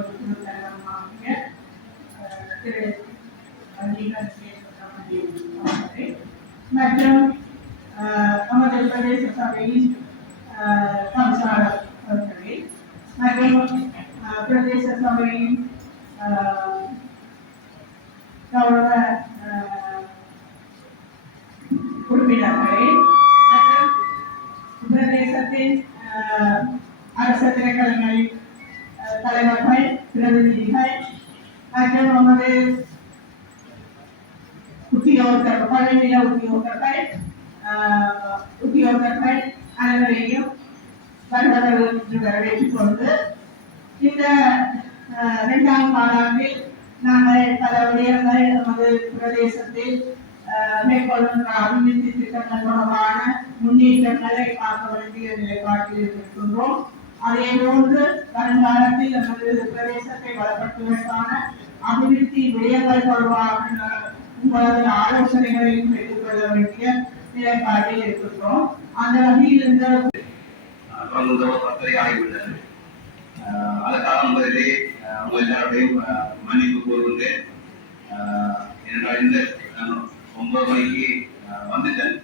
தலைவருமாகிய திரு மற்றும் நமது பிரதேச சபையின் தவிசாளர் அவர்களே மற்றும் பிரதேச சபையின் கௌரவ உறுப்பினர்களே மற்றும் பிரதேசத்தின் அரசு திணைக்களங்களின் தலைவர்கள் பிரதிநிதிகள் மற்றும் நமது பழநில உத்தியோகர்கள் அனைவரையும் வரவேற்றுக் கொண்டு இந்த 2ஆம் காலாண்டில் நாங்கள் பல விடயங்கள் நமது பிரதேசத்தில் மேற்கொள்கின்ற அபிவிருத்தி திட்டங்கள் தொடர்பான முன்னேற்றங்களை பார்க்க வேண்டிய நிலைப்பாட்டில் இருக்கின்றோம். அதே போன்று வருங்காலத்தில் நமது பிரதேசத்தை வளப்படுத்துவதற்கான அபிவிருத்தி விடயங்கள் தொடர்பான உங்களது ஆலோசனைகளையும் பெற்றுக்கொள்ள வேண்டிய நிலைப்பாட்டில் இருக்கின்றோம். அந்த வகையில் இந்த ஆகிவிட்டது. அதற்காக முதலிலே அவங்க எல்லாருடையும் மன்னிப்பு கூறுகின்றேன். ஏனென்றால் இந்த 9 மணிக்கு வந்துட்டேன்,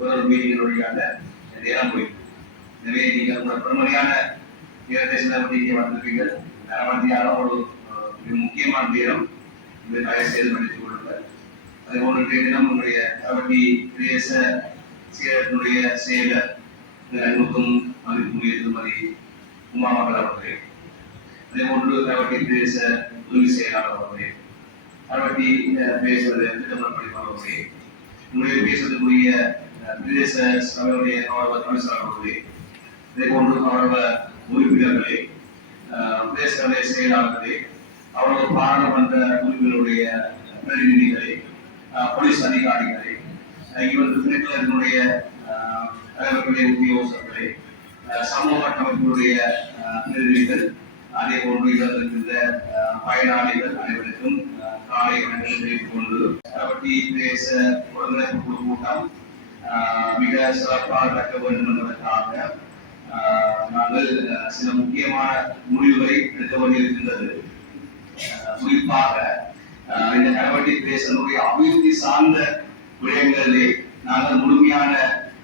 ஒரு மீட்டிங் வழியாக நேரம் போயிட்டு. எனவே நீங்கள் உங்களோட பெருமதியான நேரத்தை செலவழிக்க வந்திருப்பீர்கள். நரவண்டியாலும் ஒரு முக்கியமான நேரம் இதை தயார் செய்து மன்னித்துக் கொள்ளுங்கள். அதேபோன்று இன்றைய தினம் உங்களுடைய கவட்டி பிரதேச செயலத்தினுடைய செயலர் அன்புக்கும் மதிப்புக்குரிய திருமதி உமா மகள் அவர்களே, அதேபோன்று கவட்டி பிரதேச உதவி செயலாளர் அவர்களே, கவட்டி பிரதேச திட்டமிடல் படிப்பாளர் அவர்களே, உங்களுடைய பேசுவதற்குரிய பிரதேச சபையுடைய கௌரவ தவிசாளர் அவர்களே, அதேபோன்று கௌரவ உறுப்பினர்களே, பிரதேச சபை செயலாளர்களே, அவரது பாராளுமன்ற உறுப்பினருடைய பிரதிநிதிகளே, போலீஸ் அதிகாரிகளே, இவர் திணைக்களத்தினுடைய தலைவர்களே, உத்தியோகஸ்தர்களே, சமூக கட்டமைப்பினுடைய பிரதிநிதிகள், அதே போன்று இதில் இருக்கின்ற பயனாளிகள் அனைவருக்கும் காலை வணக்கங்களை தெரிவித்துக் கொண்டு கவட்டி பிரதேச ஒருங்கிணைப்பு குழு கூட்டம் மிக சிறப்பாக நடக்க வேண்டும் என்பதற்காக நாங்கள் சில முக்கியமான முடிவுகளை எடுக்க வேண்டியிருக்கின்றது. குறிப்பாக இந்த கவட்டி பிரதேசனுடைய அபிவிருத்தி சார்ந்த விடயங்களிலே நாங்கள் முழுமையான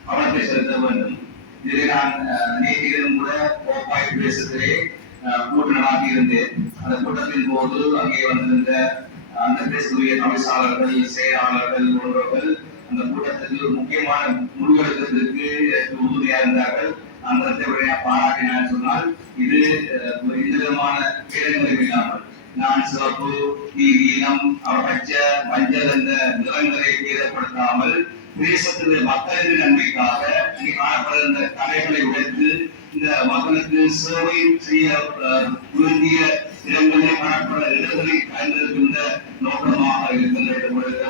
கவனத்தை செலுத்த வேண்டும். இதிலே நான் நேற்றையிலும் கூட கோப்பாய் பிரதேசத்திலே கூட்டம் நடாத்தி இருந்தேன். அந்த கூட்டத்தின் போது அங்கே வந்திருந்த அந்த பிரதேசத்துடைய தவிசாளர்கள், செயலாளர்கள் போன்றவர்கள் அந்த கூட்டத்திற்கு முக்கியமான முடிவெடுக்கிறதுக்கு உறுதியாக இருந்தார்கள். அந்த பாராட்டினார் சொன்னால் இது எந்த விதமான பேரங்களும் இல்லாமல் நான் சிவப்பு, நீலம், பச்சை, மஞ்சள் என்ற நிறங்களை ஏற்படுத்தாமல் தேசத்தினுடைய மக்களின் நன்மைக்காக இங்கே காணப்படுகின்ற கலைகளை உடைத்து இந்த மக்களுக்கு சேவை செய்ய விரும்பிய இடங்களில் காணப்பட இடங்களை தேர்ந்தெடுக்கின்ற நோக்கமாக இருக்கின்ற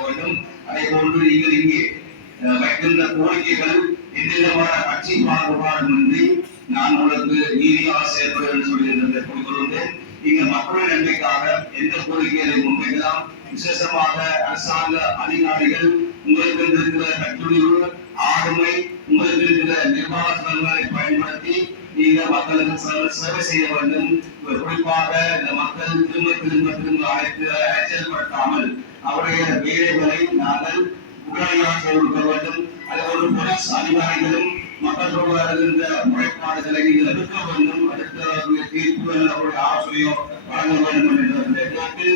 வேண்டும். அதே போன்று நீங்கள் இங்கே வைக்கின்ற கோரிக்கைகள் எந்தவிதமான கட்சி பாகுபாடுமின்றி நான் உங்களுக்கு நீதியாக செயல்பட என்று சொல்லி கொடுத்துள்ளேன். நீங்கள் மக்களின் நன்மைக்காக எந்த கோரிக்கைகளை முன்வைக்கலாம். விசேஷமாக அரசாங்க அதிகாரிகள் உங்களுக்கு இருக்கிற கட்டுழிவு, ஆளுமை, உங்களுக்கு இருக்கிற நிர்வாக திறன்களை பயன்படுத்தி நீங்கள் மக்களுக்கு சேவை செய்ய வேண்டும். குறிப்பாக இந்த மக்கள் திரும்ப அழைத்து செயல்படுத்தாமல் அவருடைய வேலைகளை நாங்கள் உடனடியாக செயல்படுத்த வேண்டும். அதேபோன்று போலீஸ் அதிகாரிகளும் மக்கள் வருகின்ற முறைப்பாடுகளை நீங்கள் எடுக்க வேண்டும். அடுத்த தீர்ப்புகள் அவருடைய ஆலோசனையோ வழங்க வேண்டும் என்று கேட்டு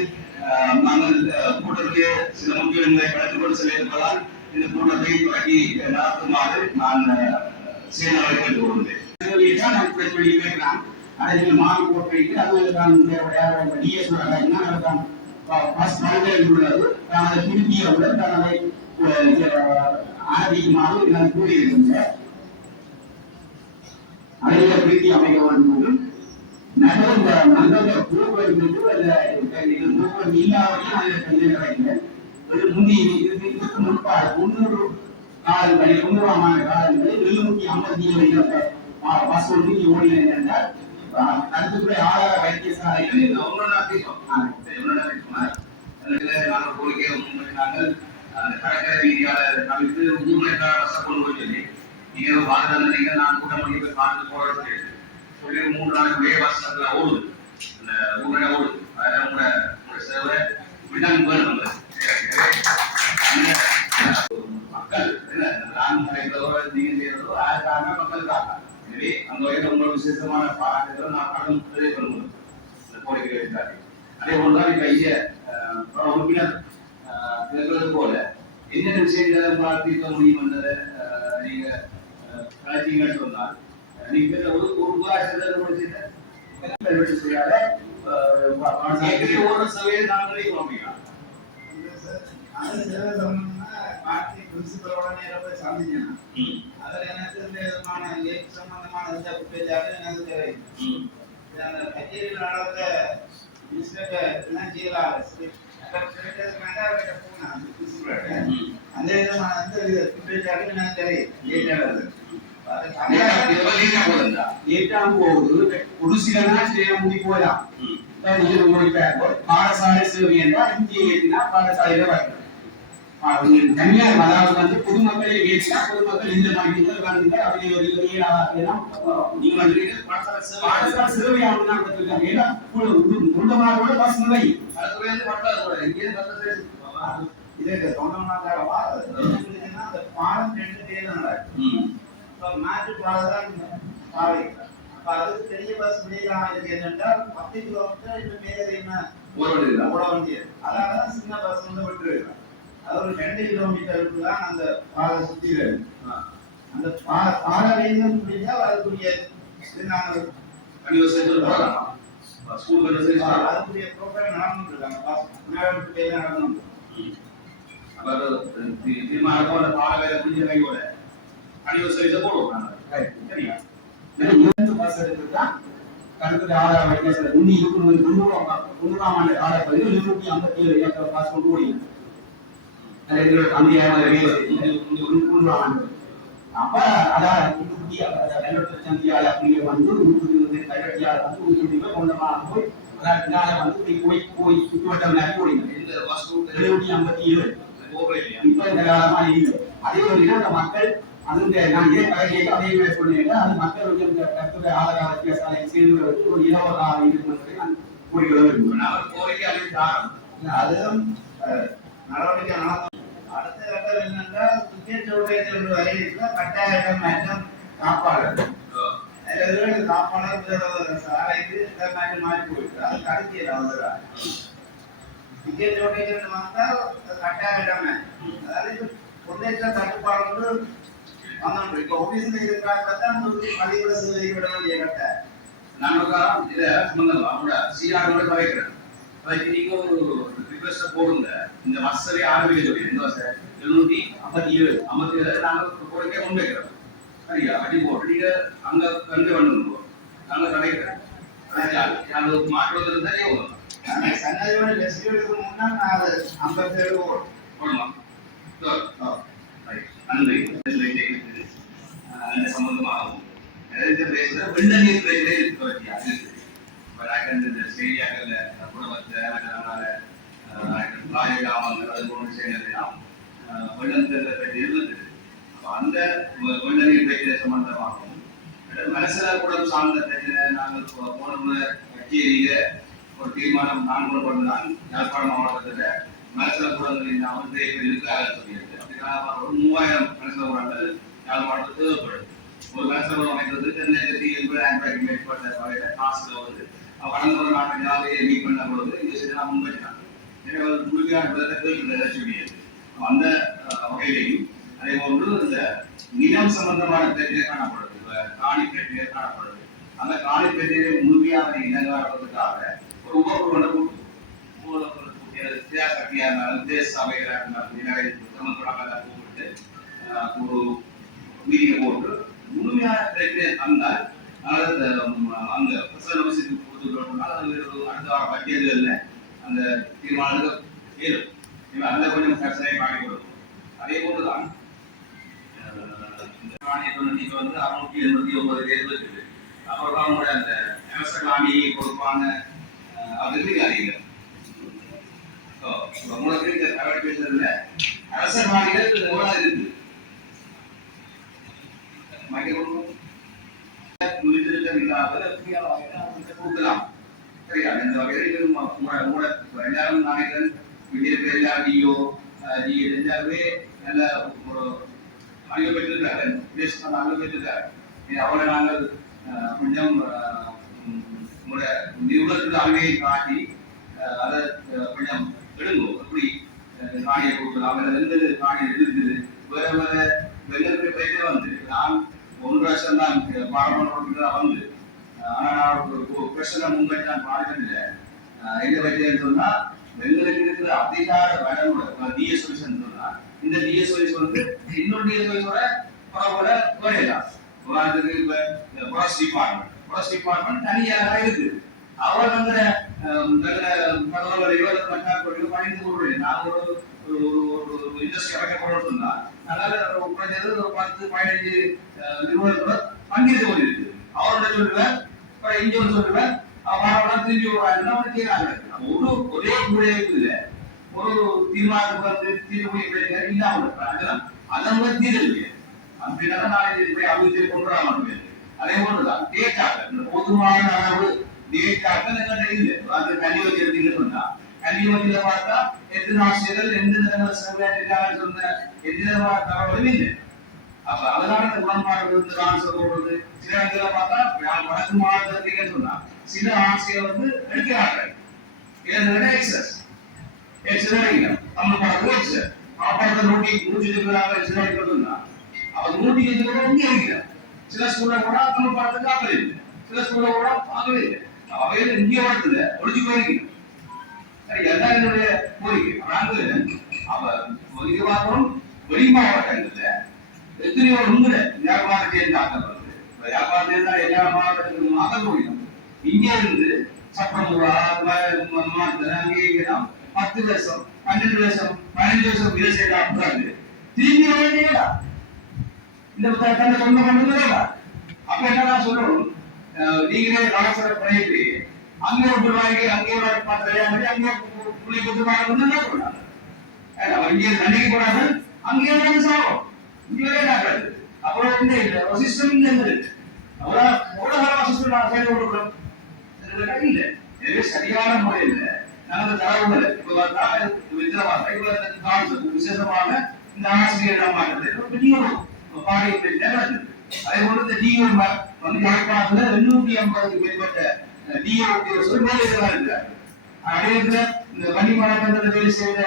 நாங்கள் கூட்டத்திலே சில முக்கியங்களை கலந்து கொண்டு செல்ல இருப்பதால் இந்த கூட்டத்தை தொடங்கி நடத்துமாறு நான் செயலாளரை கேட்டுக் கொள்கிறேன். அதை மாறி போட்டு அதுதான் உள்ளது. நான் அதை திருப்பிய உடன் நான் அதை ஆரம்பிக்குமாறு நான் கூறியிருக்கின்றேன். அதிக பிரீத்தி அமைக்க வேண்டும். நகர போக்குவரத்து போக்குவரத்து இல்லாமல் முந்தி இதுக்கு முன்பாடு 90 காலங்களில் 90ஆம் ஆண்டு காலங்களில் 750 பஸ் ஒன்று ஓடின என்றால் அதுக்குள்ளே ஆதார வைத்தியசாலைகளில் நாங்கள் கோரிக்கை முன்வைத்தார்கள். அந்த கடற்கரை வீதியாளர் தவிர்த்து ஊர்மேற்கான பஸ்ஸை கொண்டு போய் சொல்லி நீங்கள் வாழ்ந்த நீங்கள் நான் கூட்டம் பண்ணி போய் பார்த்து போறது சொல்லி 3 நாளைக்கு ஒரே பஸ் ஓடுது. அந்த விதமான பாராட்டுகளை நான் கடந்து தெரிவிக்கணும் இந்த கோரிக்கை வைத்தார்கள். அதே போலதான் இப்ப இங்க உறுப்பினர் கேட்கறது போல என்னென்ன விஷயங்களை உங்களால் தீர்க்க முடியும் என்றதை நீங்க கலைச்சீங்கன்னு சொன்னால் நீங்க ஒரு ஊராட்சி ஒரு சபையை நாங்களே குழம்பிக்கலாம். பார்ட்டி பிரின்சிபலோட நேரம் போய் சந்திச்சேன். அதில் எனக்கு இந்த விதமான லேட் சம்பந்தமான எந்த குற்றச்சாட்டு எனக்கு தெரியும். அந்த கச்சேரியில் நடந்த மிஸ்டேக் என்ன செய்யலாம் அந்த விதமான எந்த குற்றச்சாட்டு எனக்கு தெரியும். லேட்டாகும் போது ஒரு சில நாள் செய்ய முடி போகலாம். பாடசாலை சேவை என்றால் இங்கே ஏற்றினா பாடசாலையில வரணும். தனியார் அதாவது வந்து பொதுமக்களை ஏற்றினா பொதுமக்கள் இந்த மாதிரி வந்து நீங்க வந்து பாடசாலை சேவை ஆகணும். ஏன்னா குண்டமாரோட பஸ் நிலை இதற்கு தொண்டமாக்காரவா அந்த பாலம் 2 பேர் நடக்கும். மாற்று பாதைதான் பாவிக்கிறார். அப்ப அதுக்கு பெரிய பஸ் முடியலாம் என்னென்றால் 10 கிலோமீட்டர் இந்த மேலே என்ன ஓட வேண்டியது. அதனாலதான் சின்ன பஸ் வந்து விட்டுருக்காங்க. அது ஒரு 2 கிலோமீட்டருக்கு தான் அந்த பாதை சுத்தி வேணும். அந்த பாதை வேணும் முடிஞ்சா அதுக்குரிய நாங்கள் அதுக்குரிய ப்ரோக்ராம் நடந்துட்டு இருக்காங்க. நடந்து தீர்மானம் பாலை புரிஞ்ச கையோட அணிவசரித்த போடுவோம். சரியா பஸ் எடுத்துதான் கருத்து ஆதார வைக்க உண்ணி 90ஆம் ஆண்டு காலப்பகுதியில் 257 ஏக்கர் பாஸ் கொண்டு ஓடினார். அப்ப அதான் சந்தியால அப்படிங்கிற வந்து கையட்டியால வந்து கொண்டமாக போய் வந்து போய் சுற்றுவட்டம் ஓடினார். 757 இப்ப இந்த காலமா இல்லை. அதே மாதிரி அந்த மக்கள் அந்த நான் இதே கலைஞர் அதே சொன்னீங்க. அது மக்களுடைய கருத்துடைய ஆதார வித்தியாசாலை சேர்ந்து ஒரு இலவச இது நான் கோரிக்கை அளித்தார். அதுதான் நடவடிக்கை நடக்கும். அடுத்த கட்டம் என்னென்றால் டிக்கெட் சோதனை வரையில கட்டாய மாற்றம் காப்பாளர் காப்பாளர் சாலைக்கு மாற்றி போயிட்டு அது கடைசியில் அவசரா டிக்கெட் சோதனை வந்தால் கட்டாய இடமே. அதாவது பொருளேற்ற தட்டுப்பாடு வந்து வந்துடும். இப்போ ஆபீஸ்ல இருக்கிறாங்க பார்த்தா பள்ளிக்கூட சேவை விட வேண்டிய கட்ட நாங்கள் இதை சம்பந்தமா கூட சிஆரோட கலைக்கிறேன். நீங்க ஒரு ரிக்வெஸ்ட் போடுங்க. இந்த வசதி ஆரம்பிக்கிறது இந்த வருஷம் 757 நாங்கள் கோரிக்கை முன்வைக்கிறோம். சரியா அடி போட்டு நீங்க அங்க கண்டு பண்ணுங்க. நாங்கள் கலைக்கிறேன். மாற்றுவது தான் சன்னதியோட லெஸ்டியோடுக்கு முன்னா நான் அது 57 போடலாம். நன்றி. அந்த சம்பந்தமாகும் பேசுற வெள்ள நீர் பிரச்சனை இருக்கு. இந்த செய்தியாக்கள்ல குடும்பத்தை கிராமங்கள் அது போன்ற விஷயங்கள்லாம் வெள்ளத்தில் பற்றி இருந்தது. அந்த வெள்ள நீர் பிரச்சனை சம்பந்தமாகவும் மனசில குடம் சார்ந்த பிரச்சனை நாங்கள் போன கச்சேரியில ஒரு தீர்மானம் நான் கொண்டு கொண்டுதான் யாழ்ப்பாணம் மாவட்டத்தில் மனசில குடங்களின் வந்து இருக்காக சொல்லியிருக்கு. அப்படின்னா ஒரு 3000 மனசில குடங்கள் யாழ் மாவட்டத்தில் தேவைப்படுது. ஒரு மனசில குடம் அமைக்கிறது மேற்பட்ட வகையில காசுல வருது. கடந்த ஒரு நாட்களாக மீட் பண்ண பொழுது இந்த செய்தி நான் முன்வைக்கிறாங்க. எனவே முழுமையான விதத்தை கேட்கிறது. அந்த வகையிலையும் அதே போன்று இந்த நிலம் சம்பந்தமான பிரச்சனை காணப்படுது. காணி பிரச்சனை காணப்படுது. அந்த காணி பிரச்சனையை முழுமையாக இனங்காடுவதற்காக ஒரு உபகுழுவை சக்தியா இருந்தாலும் தேச சபைகளாக இருந்தாலும் கூப்பிட்டு ஒரு மீட்டிங்கை போட்டு முழுமையான பிரச்சனை தந்தால் அந்த அடுத்த வார பட்டியல்கள்ல அந்த தீர்மானங்கள் ஏறும். அதுல கொஞ்சம் பிரச்சனை காணி கொடுக்கும். அதே போன்றுதான் நீங்க வந்து 689 தேர்வு இருக்குது. அப்புறம் அவங்களோட அந்த அரசாணி பொறுப்பான அது அறிஞர் உங்களுக்கு இந்த தகவல் பேசுறதுல அரசாணிகள் இருக்கு. கொடுக்கலாம். சரியா இந்த வகையில் எல்லாரும் நாளைக்கு வீட்டில் எல்லாரும் எல்லாருமே நல்ல ஒரு அறிவு பெற்றிருக்காரு. அவரை நாங்கள் கொஞ்சம் உங்களோட நிறுவனத்தில் அவையை காட்டி அதை கொஞ்சம் எடுங்கோ எப்படி காணியை கொடுக்கலாம் எந்த காணியை இருக்குது வேற வேற வெள்ளருக்கு போயிட்டே வந்து நான் 1 வருஷம் தான் பாராளுமன்ற வந்து ஆனா நான் ஒரு பிரச்சனை முன்வைத்து நான் பாடுறதில்லை எங்க பற்றியன்னு சொன்னா வெள்ளருக்கு இருக்கிற அதிகார வளங்களோட டிஎஸ்ஓஎஸ் சொன்னா இந்த டிஎஸ்ஓஎஸ் வந்து இன்னொரு டிஎஸ்ஓஎஸோட பரவோட வேலைதான் உதாரணத்துக்கு இப்ப ஃபாரஸ்ட் டிபார்ட்மெண்ட் தனியாக இருக்கு அவர் வந்து தகவல்களையோ மற்ற பணிந்து கொள்வேன் நான் ஒரு இண்டஸ்ட்ரி அமைக்கப்படும் சொன்னா அதனால குறைஞ்சது ஒரு 10-15 நிறுவனத்தோட பங்கேற்று கொண்டிருக்கு அவரோட சொல்லுவேன் இங்க ஒன்று சொல்லுவேன் அவரோட திரும்பி ஒரு ஒரே முறையில் ஒரு தீர்மானத்துக்கு வந்து தீர்வு இல்லாமல் அதெல்லாம் அதன் தீர்வு அப்படின்னா நான் போய் அபிவிருத்தி கொண்டு வர மாட்டேன் அதே போலதான் டேட்டாக்கள் பொதுவான அளவு டேட்டாக்கள் எங்கிட்ட இல்லை அது கல்வி வச்சிருந்தீங்கன்னு சொன்னா கல்வி வச்சியில பார்த்தா எத்தனை ஆசிரியர்கள் எந்த நிலைமை செவ்வாய்க்காக சொன்ன எந்த தகவலும் இல்லை அப்ப அதனால இந்த உடன்பாடு வந்து ஆன்சர் போடுறது சில இடத்துல பார்த்தா வடக்கு மாநிலத்துக்கு சொன்னா சில ஆசிரியர் வந்து எடுக்கிறார்கள் இதோட எக்ஸஸ் தமிழ் பாடத்துல எக்ஸஸ் பாடத்தை நூற்றி இருக்கிறாங்க சில சொன்னா அவர் நூற்றி இங்கே இருக்கிறார் சில ஸ்கூல்ல கூட தமிழ் பாடத்துக்கு ஆகவே இல்லை சில ஸ்கூல்ல கூட ஆகவே இல்லை அவையில இங்கே வளர்த்துல ஒழிச்சு போயிருக்கீங்க எல்லாம் என்னுடைய கோரிக்கை நாங்கள் அப்ப இது பார்க்கிறோம் வெளி மாவட்டங்கள்ல எத்தனையோ உண்மை வியாபாரத்தை தாக்கல் வருது வியாபாரத்தை தான் எல்லா மாவட்டத்திலும் ஆகல் முடியும் இங்கே இருந்து சட்டமுறா அங்கே இங்கெல்லாம் 10 வருஷம் 12 வருஷம் 15 வருஷம் வேலை செய்யலாம் திரும்பி வேண்டியதா இந்த தன்னை சொந்த பண்ணுறதா அப்ப என்ன சொல்லணும் நீங்களே கலாச்சார பண்ணிட்டு அங்கே ஒரு ரூபாய்க்கு அங்கே ஒரு 10 ரூபாய் அங்கே புள்ளி 10 ரூபாய் என்ன சொல்றாங்க இங்கே தண்ணிக்கு போறாங்க அங்கேயே வந்து சாகும் இங்கே நடக்காது அப்புறம் வந்து ஒரு சிஸ்டம் இருக்கு அவ்வளோ எவ்வளவு சிஸ்டம் நான் செய்து கொடுக்குறோம் இல்லை எனவே சரியான முறையில் நாங்கள் தரவுகளை இப்போ விசேஷமாக இந்த ஆசிரியர் மாற்றத்தை பெரிய பாடியை நடக்குது அதே போல இந்த டிஓ வந்து யாழ்ப்பாணத்துல 250க்கு மேற்பட்ட டிஓ உத்தியோகஸ்தர் வேலைகளாக இருக்கிறார் அதே இடத்துல இந்த வன்னி மாவட்டத்தில் வேலை செய்த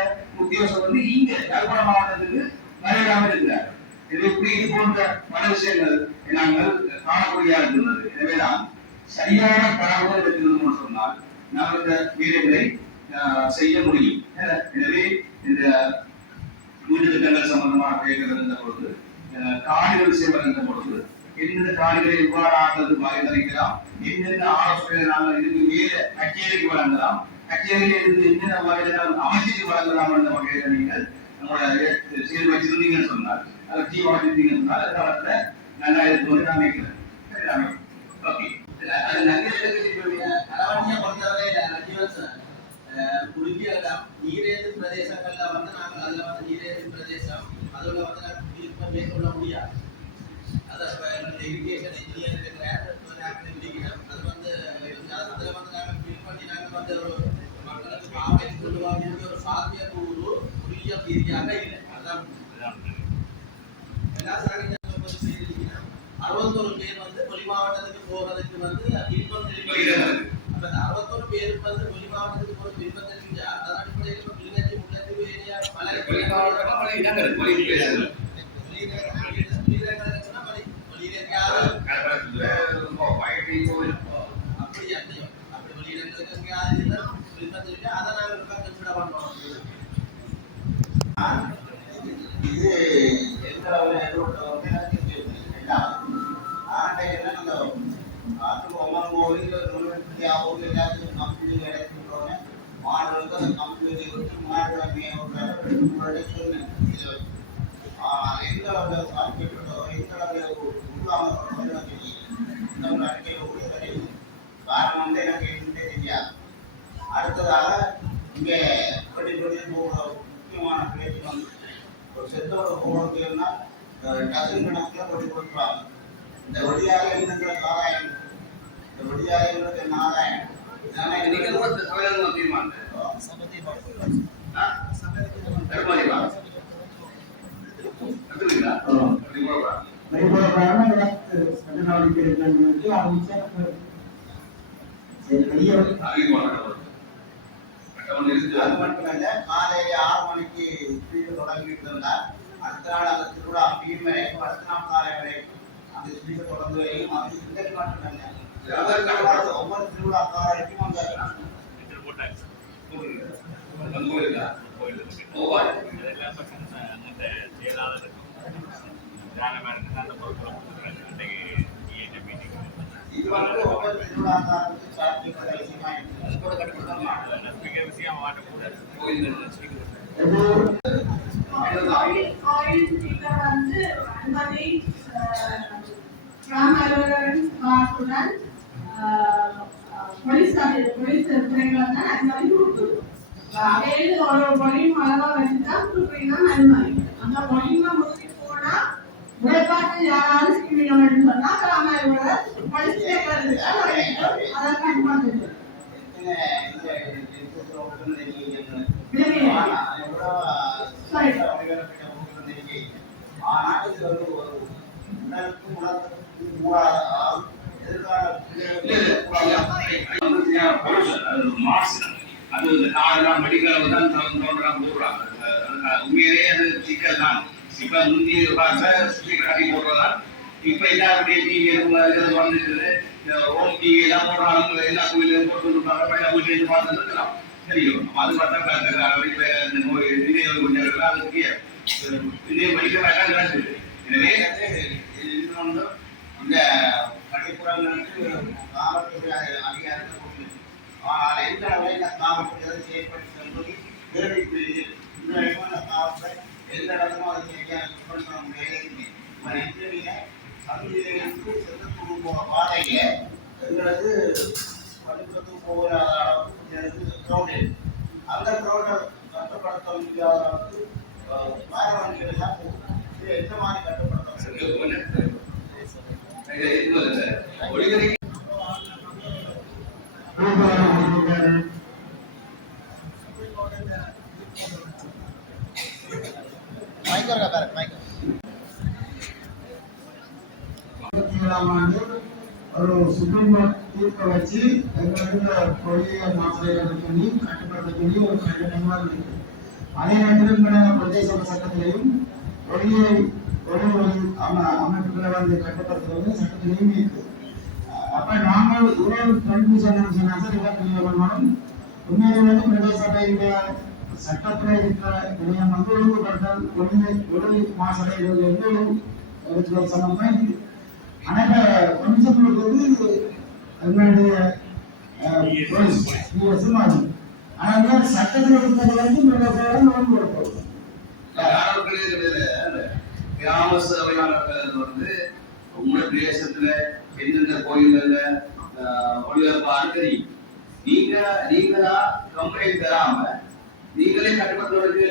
உத்தியோகஸ்தர் வந்து இங்க யாழ்ப்பாண மாவட்டத்துக்கு வரையிலாமல் இருக்கிறார் இப்படி இது போன்ற பல விஷயங்கள் நாங்கள் காணக்கூடியதாக இருக்கின்றது எனவேதான் சரியான தரவுகள் வைத்திருந்தோம் சொன்னால் நாம் இந்த வேலைகளை செய்ய முடியும் எனவே இந்த வீட்டு திட்டங்கள் சம்பந்தமாக கேட்கிறது இருந்த பொழுது காணிகள் விஷயம் வருகின்ற பொழுது எந்தெந்த காணிகளை எவ்வாறு ஆக்குவது பரிந்துரைக்கலாம் எந்தெந்த ஆலோசனை நாங்கள் இதுக்கு மேல கச்சேரிக்கு வழங்கலாம் கச்சேரியில் இருந்து என்னென்ன வகையில் அமைச்சுக்கு வழங்கலாம் என்ற வகையில் நீங்கள் நம்மளோட செயல் வச்சிருந்தீங்கன்னு சொன்னால் அதை டீம் வச்சிருந்தீங்கன்னு சொன்னால் அந்த காலத்தில் நல்லா இருக்கும்னு நான் நினைக்கிறேன் ஓகே அது நகரத்துக்கு அளவணியை பொறுத்தவரை குறுகிய நீரேற்று பிரதேசங்கள்ல வந்து நாங்கள் அதுல வந்து நீரேற்று பிரதேசம் அதுல வந்து நாங்கள் மேற்கொள்ள முடியாது அது இரிகேஷன் இன்ஜினியர் அது வந்து அதுல வந்து நாங்கள் ஃபில் பண்ணி நாங்கள் வந்து ஒரு மக்களுக்கு பாவனை கொண்டு வரக்கூடிய ஒரு சாத்தியக்கூறு குறுகிய ரீதியாக இல்லை அதுதான் எல்லா சாகித்யம் 61 பேர் வந்து வெளி மாவட்டத்துக்கு போறதுக்கு வந்து விருப்பம் தெரிவிக்கிறாங்க. அப்ப 61 பேருக்கு வந்து வெளி மாவட்டத்துக்கு போற விருப்பம் தெரிவிச்சா அதன் அடிப்படையில் கிளிநொச்சி முல்லைத்தீவு ஏரியா பல வெளி மாவட்டங்கள் பல இடங்கள் வெளியிடங்கள் அப்படி வெளியிடங்களுக்கு விருப்பம் தெரிவிச்சா அதை நாங்கள் கன்சிடர் பண்றோம். இது எந்த அடுத்ததாக இங்கே முக்கியமான பேச்சு வந்து ஒரு செத்தோட போகிறதுன்னா டசன் கணக்கில் படி கொடுப்பாங்க. இந்த வழியாக இருந்த ஆதாயம் இந்த வழியாக இருந்த ஆதாயம் நீங்கள் கூட சமையல் தீர்மானம் போடுறாங்க சட்ட நடவடிக்கை எடுக்கணும்னு ஆரம்பிச்சாங்க. சரி பெரிய அது மட்டுமல்ல, காலை 6 மணிக்கு ஸ்பீக்கர் தொடங்கிட்டு இருந்தா அடுத்த நாள் அந்த திருவிழா அப்பயும் வரைக்கும் அடுத்த நாள் காலை வரைக்கும் அந்த ஸ்பீக்கர் தொடர்ந்து வரையும் அது இந்த மட்டுமல்ல ஒவ்வொரு திருவிழா காலைக்கும் அந்த இது வந்து ஒவ்வொரு திருவிழா காலத்துக்கு சாத்தியப்பட்ட விஷயமா ஆயில் ஸ்பீக்கர் வந்து அனுமதி கிராம அலுவலர் காசுடன் போலீஸ் துறைகள் தான் அனுமதி கொடுக்குது. அவையில் ஒரு பொலியும் அளவா வச்சுதான் கொடுப்பீங்கன்னா அனுமதி. அந்த பொலியுமா முற்றி போனா முறைப்பாட்டு யாராவது சிக்கிவிடணும்னு சொன்னா கிராம அலுவலர் போலீஸ் ஸ்டேஷனுக்கு அதற்கு அனுமதி. அது காரணம் மெடிக்கல் தான் போடுறாங்க. உண்மையிலேயே அது சிக்கல் தான். இப்ப முந்தைய போடுறதா இப்ப எல்லாருடைய டிவி வந்துட்டு ஹோம் டிவி எல்லாம் போடுறாங்க. எல்லா கோயிலும் போட்டு கொடுப்பாங்க. வீட்டில் பார்த்து இருக்கலாம் தெரியும். அது பார்த்தா நோய் கொஞ்சம் அதுக்கு இதே மெடிக்கல் கிடைச்சது. எனவே இன்னொன்று இந்த பள்ளிக்கூடங்களுக்கு காவல்துறை அதிகாரத்தை கொடுக்குது. ஆனால் எந்த அளவில் இந்த காவல்துறை செயல்பட்டு செல்வது தெரிவித்து இந்த வரைக்கும் அந்த காவல்துறை எந்த இடமும் அதை செய்ய முடியாது. சமூகத்திலிருந்து செல்லக்கூடிய போகிற பாதையில எங்களது பள்ளிக்கூடத்துக்கு போகிற அளவுக்கு கிரௌண்டு அந்த கிரௌண்டை கட்டுப்படுத்த முடியாத அளவுக்கு மாணவர்கள் எல்லாம் எந்த மாதிரி கட்டுப்படுத்த ஒரு சுப்ரீம் கோர்ட் தீர்ப்பை வச்சு கொடிய மாசுகளை சொல்லி கட்டுப்படுத்த சொல்லி ஒரு கட்டணமாக இருக்கு. அதே நேரத்தில் பிரதேச சட்டத்திலையும் ஒளியை அமைப்புகளை வந்து கட்டுப்படுத்துறது சட்டத்திலையும் இருக்கு. அப்ப நாங்கள் இரவு கல்விசனம் சொன்னாலும் உண்மையிலே வந்து பிரதேச சபையுடைய சட்டத்துல இருக்கிற நிலையம் வந்து ஒழுங்குபடுத்தல் ஒளி மாசடைகள் சம்பந்தமா இருக்கு. ஆனா இப்ப கொஞ்சம் வந்து எங்களுடைய ஆனா சட்டத்தில் இருக்கிறது வந்து நோன்பு கொடுப்போம். கிராம சபையாளர்கள் வந்து உங்க தேசத்துல எந்தெந்த கோயில்கள்ல ஒளிபரப்பான்னு தெரியும். நீங்களா கம்ப்ளைண்ட் தராம நீங்களே கட்டுப்படுத்துவதற்கு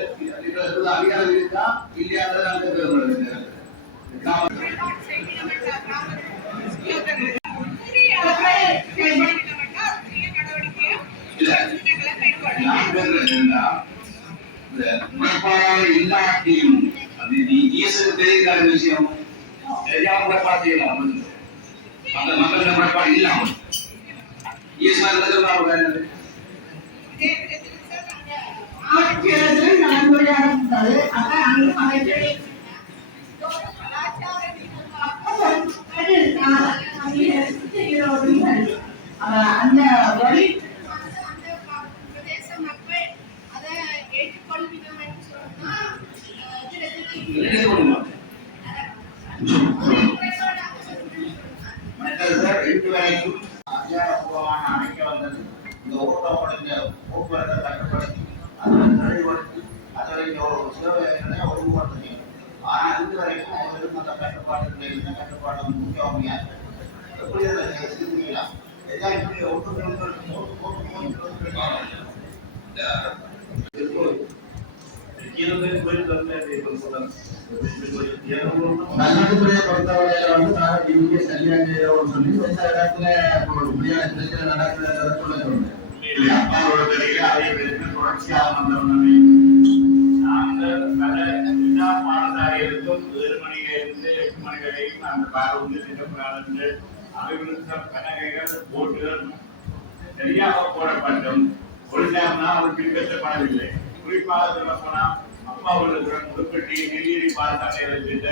அதிகாரம் இருக்கா இல்லையா? இல்லாட்டியும் அது தெரியாத விஷயம் முறைப்பாடு செய்யலாம். அந்த மக்கள் முறைப்பாடு இல்லாமல் அந்த வழி அதிகாரப்பூர்வமான அணைக்க வந்தது. இந்த போக்குவரத்தை கட்டுப்படுத்தி நடைபடுத்தி அதை ஒரு சேவைகளை ஒழுங்குபடுத்தி. ஆனால் இது வரைக்கும் அவர்களுக்கு அந்த கட்டுப்பாட்டுகளை இந்த கட்டுப்பாடு முக்கியமாக எப்படி செய்யலாம். எல்லாம் இப்படி நல்லதுக்குரிய பொறுத்தவரையில வந்து நான் இங்கே சரியாக சொல்லி எந்த இடத்துல முடியாத பிரச்சனை நடக்கிறத சொல்ல சொல்றேன். தொடர்ச்சியாக வந்தவர்கள் நாங்கள் பல எல்லா பாடசாலைகளுக்கும் 7 மணியிலிருந்து 8 மணி வரைக்கும் அந்த பாரூரில் சின்னப்பராளந்து அபிவிருத்த கனகைகள் போட்டுகள் சரியாக போடப்பட்டும் ஒரு நேரம்னா அவர் பின்பற்றப்படவில்லை. குறிப்பாக சொல்ல போனா அப்பாவுடன் உருப்பட்டி நெல்லியடி பாடசாலைகளை செய்த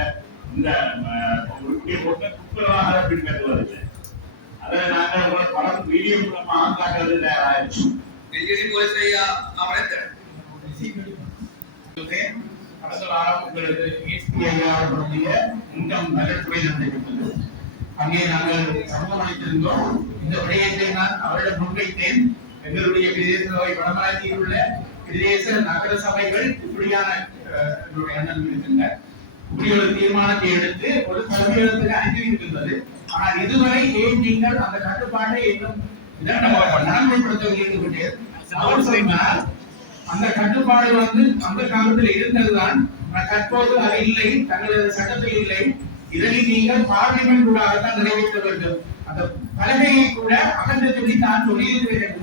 இந்த உருப்படியை போட்டு துப்புரவாக பின்பற்றுவதில்லை. அதில் நாங்கள் படம் வீடியோ மூலமாக காட்டுவது தயாராயிருக்கும். நெல்லியடி போலீஸ் அவரை கடந்த வாரம் உங்களுக்கு இன்கம் நலத்துறை நடைபெற்றது. அங்கே நாங்கள் சமூகம் அளித்திருந்தோம். இந்த விடயத்தை நான் அவரிடம் முன்வைத்தேன். எங்களுடைய பிரதேச சபை வடமராட்சியில் உள்ள பிரதேச நகர சபைகள் இப்படியான எண்ணம் இருக்கின்றன. இப்படி ஒரு தீர்மானத்தை எடுத்து ஒரு தலைமையிடத்துக்கு அனுப்பி இருக்கின்றது. ஆனால் இதுவரை ஏன் நீங்கள் அந்த கட்டுப்பாட்டை இன்னும் நடைமுறைப்படுத்தவில்லை? அவர் சொன்னால் அந்த கட்டுப்பாடு அந்த காலத்தில் இருந்ததுதான், தற்போது அது இல்லை, தங்களது சட்டத்தில் இல்லை. இதனை நீங்கள் பார்லிமெண்ட் ஊடாகத்தான் நிறைவேற்ற வேண்டும். அந்த பலகையை கூட அகன்ற சொல்லி தான் சொல்லியிருக்கிறேன்.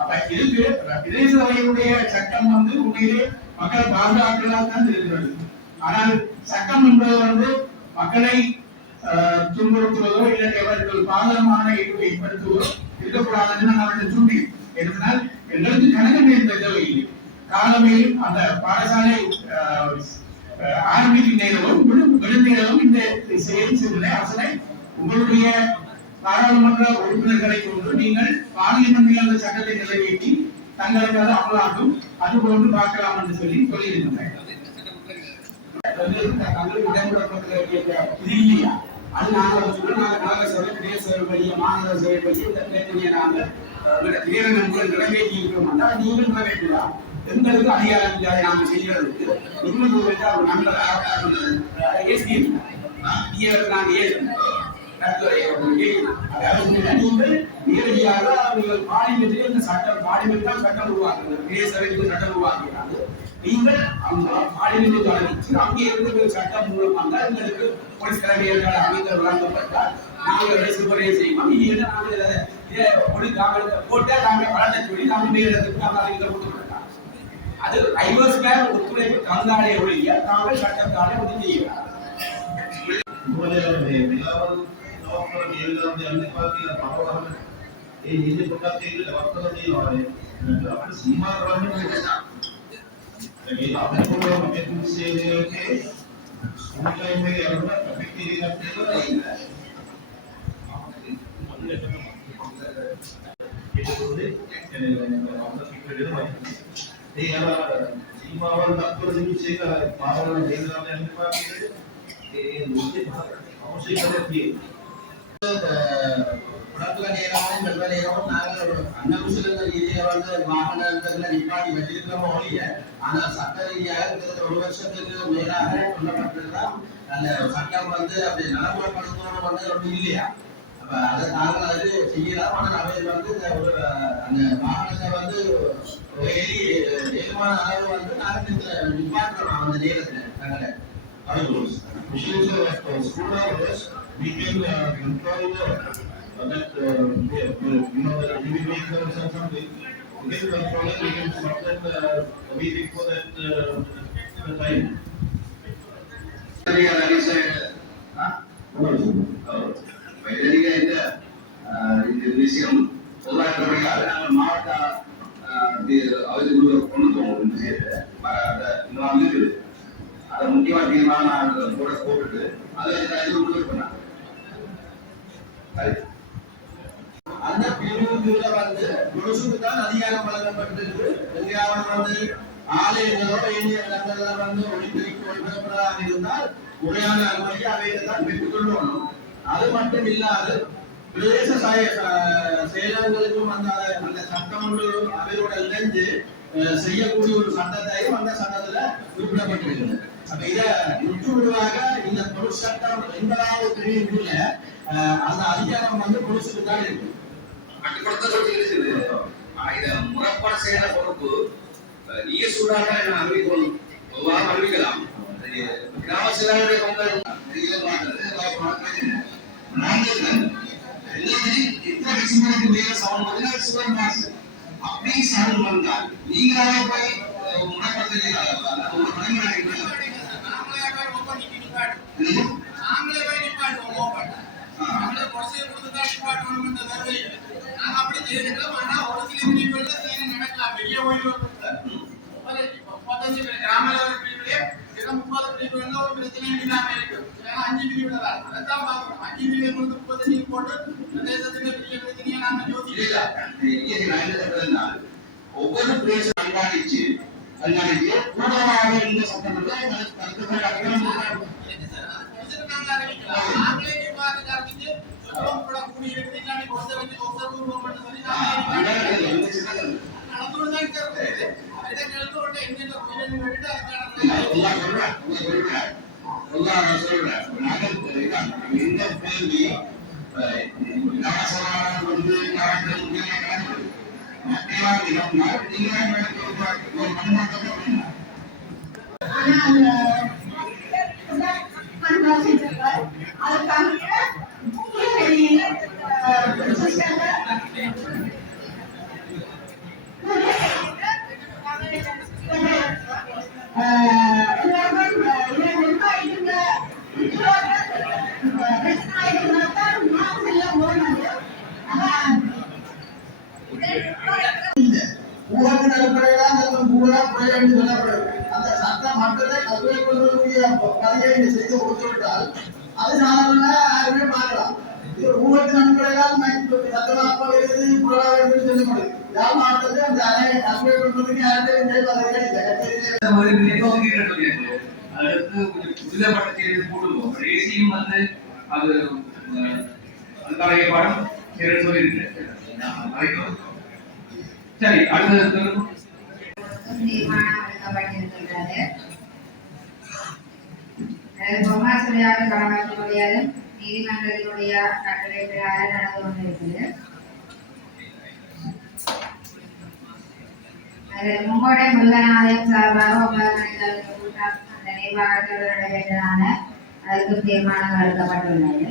அப்ப இதுக்கு பிரதேச சபையுடைய சட்டம் உண்மையிலே மக்கள் பாதுகாக்கலாக தான் இருக்கிறது. ஆனால் சட்டம் என்பது மக்களை துன்புறுத்துவதோ இல்லை அவர்கள் பாதகமான ஏற்படுத்துவதோ இருக்கக்கூடாதுன்னு நான் அவர்கள் சொன்னேன். என்றால் எங்களுக்கு கணக்கு தேவையில்லை. காலமையில் அந்த பாடசாலை ஆரம்பிக்கும் நேரமும் விழுந்தேரமும் இந்த செயல் செய்வதை அசலை உங்களுடைய பாராளுமன்ற உறுப்பினர்களை கொண்டு நீங்கள் பார்லிமெண்டில் அந்த சட்டத்தை நிறைவேற்றி தங்களுக்கு அது அமலாகும் அது போன்று பார்க்கலாம் என்று சொல்லியிருந்தேன். அது நாங்கள் நகர சபை பிரதேச வழிய மாநகர சபை வழிய இந்த பிரச்சனையை நாங்கள் நிறைவேற்றி இருக்கிறோம். நீங்கள் நிறைவேற்றலாம். எங்களுக்கு அதிகாரம் இல்லாத நாங்கள் செய்யறதுக்கு நீங்கள் நேரடியாக பார்லிமெண்ட்டில் இந்த சட்டம் பார்லிமெண்ட் தான் சட்டம் உருவாக்குறது. பிரதேச சபைக்கு சட்டம் உருவாக்குகிறாங்க. நீங்கள் பார்லிமெண்ட் அறிவிச்சு அங்கே இருந்து சட்டம் மூலமாக எங்களுக்கு போலீஸ் கடமைகள் அமைந்த வழங்கப்பட்டால் நாங்கள் ரசிப்பறையை செய்வோம். இது நாங்கள் போட்டா நாங்கள் வளர்த்த சொல்லி நாங்கள் நேரத்துக்கு நாங்கள் கொடுத்துருக்கோம். அது ஐவர்ஸ்கார் ஒத்துழைப்பு தந்தாலே ஒழிய நாங்கள் சட்டத்தாலே உறுதி செய்யலாம். உடம்புல நேரமும் வெள்ள நேரமும் நாங்கள் அன்னகுசல ரீதியில வாகனத்துல நிப்பாட்டி வச்சிருக்கிறோமோ ஒழிய, ஆனால் சட்ட ரீதியாக கிட்டத்தட்ட 1 வருஷத்துக்கு மேலாக சொல்லப்பட்டிருந்தால் அந்த சட்டம் அப்படி நடைமுறைப்படுத்தணும் ஒன்றும் இல்லையா? அப்ப அதை நாங்கள் அது செய்யலாம். ஆனால் அவை அந்த வாகனத்தை ஏழுமான அளவு நாங்கள் நிப்பாட்டுறோம் அந்த நேரத்தில் நாங்கள் we can control that the heavy vehicles or something. We can control it. We can stop that a week before that the time. இந்த விஷயம் மாவட்ட அவருக்கு கொண்டு போகணும் விஷயத்தை இருக்குது. அதை முக்கியமாக தீர்மானம் போட்டுட்டு அதை முடிவு பண்ணாங்க. அந்த பிரிவுல முழுசுக்கு தான் அதிகாரம் வழங்கப்பட்டிருக்கு. எங்கேயாவது ஆலயங்களோ ஏனைய இடங்கள்ல ஒளிபரப்பதாக இருந்தால் முறையான அனுமதி அவையில தான் பெற்றுக்கொள்ளணும். அது மட்டும் இல்லாது பிரதேச செயலர்களுக்கும் அந்த சட்டம் ஒன்று அவரோட இணைந்து செய்யக்கூடிய ஒரு சட்டத்தையும் அந்த சட்டத்துல குறிப்பிடப்பட்டிருக்கிறது. அப்ப இத முற்றுமுழுதாக இந்த பொது சட்டம் 80வது பிரிவுக்குள்ள அந்த அதிகாரம் பொதுசுக்கு தான் இருக்கு. கட்டுப்படுத்த சொல்லி இருக்குது. இத முறைப்பாடு செய்யற பொறுப்பு நீங்க சூடாக அறிவிக்கலாம். கிராம செயலாளருடைய அப்படி சவுண்ட் வந்தால் நீங்களாக போய் முறைப்படுத்த ஒவ்வொரு பிரதேச கண்காணிச்சு கூடுதலாக இந்த சட்டமன்ற ஊழலின் அடிப்படையில்தான் சொல்லப்படுது. அந்த சட்டம் மக்களை கல்வியை கொள்ளக்கூடிய பதிவை செய்து கொடுத்துவிட்டால் அது சாதாரண யாருமே பார்க்கலாம். இது ஊழலின் அடிப்படையில்தான் சட்டமாக்க வருது புலா வருது சொல்லப்படுது. யார் மாவட்டத்தில் அந்த கல்வியை கொள்வதற்கு யாருமே அடுத்து புதிதப்பட்ட செய்தி போடுவோம். ரேசியும் வந்து அது அதுக்கான பாடம் சொல்லியிருக்கு. சரி, அடுத்தது தீர்மானம் எடுக்கப்பட்டிருக்கின்றது. பொம்மாசுரியாக கடமைக்கூடிய நீதிமன்றத்தினுடைய கட்டளை பிரகாரம் நடந்து கொண்டிருக்கிறது. முங்கோடை முருகனாலயம் சார்பாக 9 மணி கூட்டம் அந்த நிர்வாகத்தோடு நடைபெற்றதான அதுக்கு தீர்மானங்கள் எடுக்கப்பட்டுள்ளது.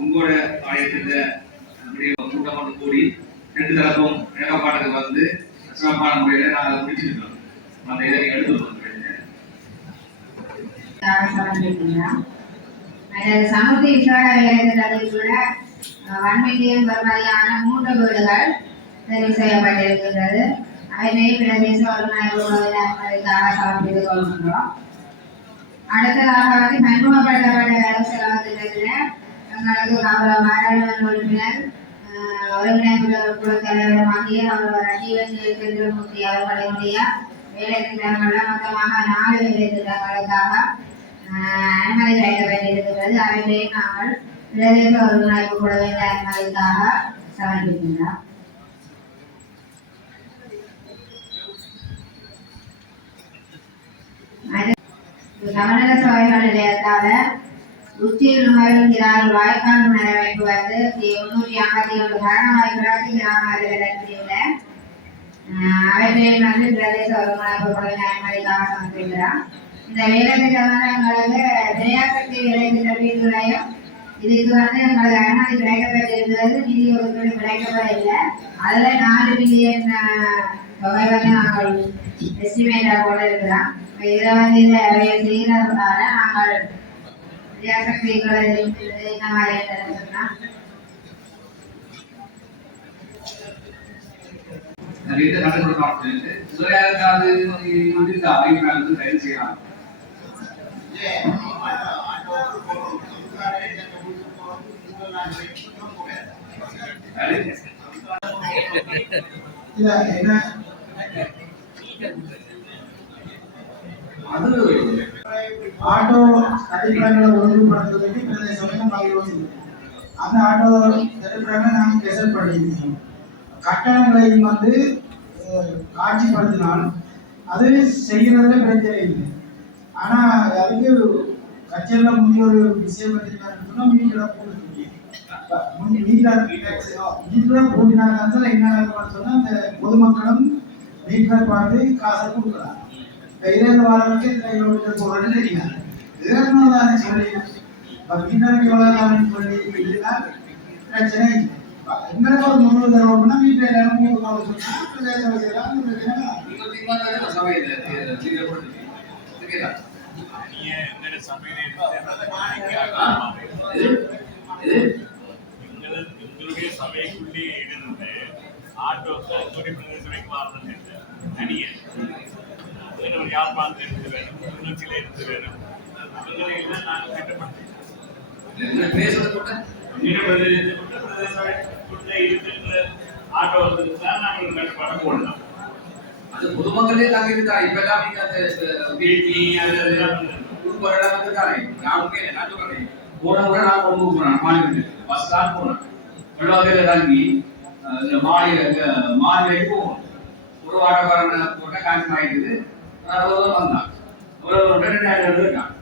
உங்களோட ஆயத்திட்ட கூட்டம் கூடி 2 தரப்பும் நிலப்பாட்டுக்கு வந்து சிறப்பான முறையில நாங்கள் முடிச்சிருக்கோம். அந்த இதை எடுத்து சமூக விசாரணையில் கூட 1 மில்லியன் வருவாயான 3 வீடுகள் தெரிவு செய்யப்பட்டிருக்கின்றது. அவை பிரதேச ஒருங்கிணைப்புக்காக சமர்ப்பித்துக் கொள்கின்றோம். அடுத்ததாக வந்து பன்முகப்படுத்தப்பட்ட வேலை செலவு திட்டத்தில் எங்களுக்கு நாடாளுமன்ற உறுப்பினர் ஒருங்கிணைப்பு குழு தலைவருமாகிய சந்திரமூர்த்தி அவர்களுடைய வேலை திட்டங்களில் மொத்தமாக 4 வேலை திட்டங்களுக்காக அனுமதி கிடைக்கப்பட்டிருக்கிறது. அவற்றை நாங்கள் பிரதேச ஒருங்கிணைப்பு குழுவின் அனுமதிக்காக சமர்ப்பிக்கின்றோம். தமிழக சபைகள் நிலையத்தால உச்சியில் நுழைகிறார் வாய்க்கால் நிறைவேற்று வந்து 351 கரணவாய்க்கால் கிராம அலுவலகத்தில் அவற்றையும் வந்து பிரதேச ஒருங்கிணைப்பு குழுவின் அனுமதிக்காக சமர்ப்பிக்கிறோம். இந்த வேலை திட்டமான எங்களுக்கு விளையாட்டு வேலை திட்ட வீடுகளையும் இதுக்கு வந்து எங்களுக்கு அனுமதி கிடைக்கப்பட்டிருக்கிறது. நிதி ஒதுக்கீடு கிடைக்கப்படவில்லை. அதில் 4 மில்லியன் தொகை வந்து நாங்கள் எஸ்டிமேட்டா போட இருக்கிறோம். இதில் வந்து இதை செய்கிறதுனால நாங்கள் விளையாட்டுகளை இந்த மாதிரி சொன்னால் செய்யலாம். ஆட்டோ தனிப்படங்களை ஒழுங்குபடுத்துவதற்கு பிரதேசம் யோசிக்கும். அந்த ஆட்டோ தனிப்படங்களை நாங்கள் கெசட் பண்ணியிருக்கோம். கட்டணங்களையும் வந்து காட்சிப்படுத்தினால் அது செய்கிறதுல பிரச்சனை இல்லை. ஆனால் அதுக்கு கட்சியில் முந்தைய ஒரு விஷயம் பார்த்தீங்கன்னா மீட்டெல்லாம் போட்டுருக்கீங்க. மீட்டெல்லாம் போட்டினாங்க என்ன சொன்னால் அந்த பொதுமக்களும் மீட்டரை பார்த்து காசை கொடுக்குறாங்க. கையில வரவங்க கையில் போடுறது தெரியாது. இதற்கு தானே சொல்லி மீட்டருக்கு எவ்வளோ சொல்லி இல்லைன்னா பிரச்சனை இல்லை. எங்களுக்கு ஒரு 300 தருவோம்னா மீட்டர் 200 சொன்னா பிரச்சனை இப்ப தீர்மானம் சபையில் நீங்க எங்களோட சபையில எங்களுடைய சபைக்குள்ளே இருந்து ஆட்டோக்கு துணை பிரதேசமைக்கு வரணும் தனியே ஒரு யாழ்ப்பாணத்தில் இருந்து வேணும் திருநெல்வேலியில இருந்து வேணும் அவங்களை எல்லாம் நாங்கள் திட்டப்படுத்தோம் பிரதேசத்துக்குள்ளே இருக்கின்ற ஆட்டோ தான் நாங்கள் கட்டுப்பாடு போடலாம். அது பொதுமக்களே தாங்க இருக்காங்க. இப்ப எல்லாம் நீங்க அந்த போன முறை நான் கொண்டு போனேன் மாநிலத்துக்கு பஸ் தான் போனேன். வெள்ளாவையில இறங்கி இந்த மாநிலைக்கு போகணும். ஒரு வாடகாரனை போட்ட கான்சன் ஆகிடுது. வந்தான் ஒரு 2,000 இருக்கான்.